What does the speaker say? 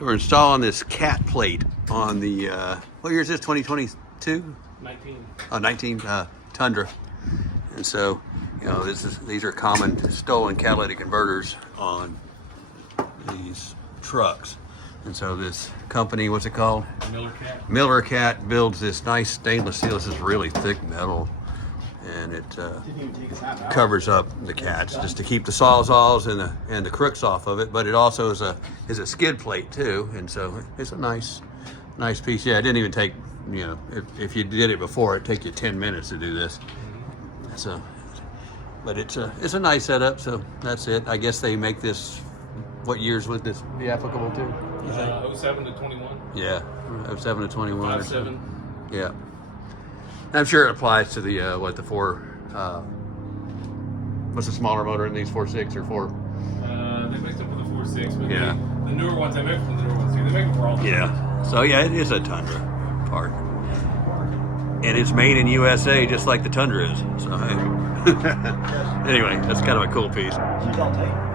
So we're installing this cat plate on the, what year is this, 2022? 19. Oh, 19 Tundra. And so, you know, these are common stolen catalytic converters on these trucks. And so this company, what's it called? Miller Cat. Miller Cat builds this nice stainless steel. This is really thick metal, and it covers up the cats just to keep the sawzalls and the crooks off of it. But it also is a skid plate too, and so it's a nice piece. Yeah, it didn't even take, you know, if you did it before, it'd take you 10 minutes to do this. So, but it's a nice setup. So that's it. I guess they make this. What years would this be applicable to? 07 to 21. Yeah, 07 to 21. 5.7. Yeah. I'm sure it applies to the the four. What's the smaller motor in these 4.6 or 4? They mixed up with the 4.6, but Yeah. the newer ones, they make them for the newer ones too. They make them for all the Yeah. So yeah, it is a Tundra part, and it's made in USA, just like the Tundra is. So anyway, that's kind of a cool piece. She's all tape.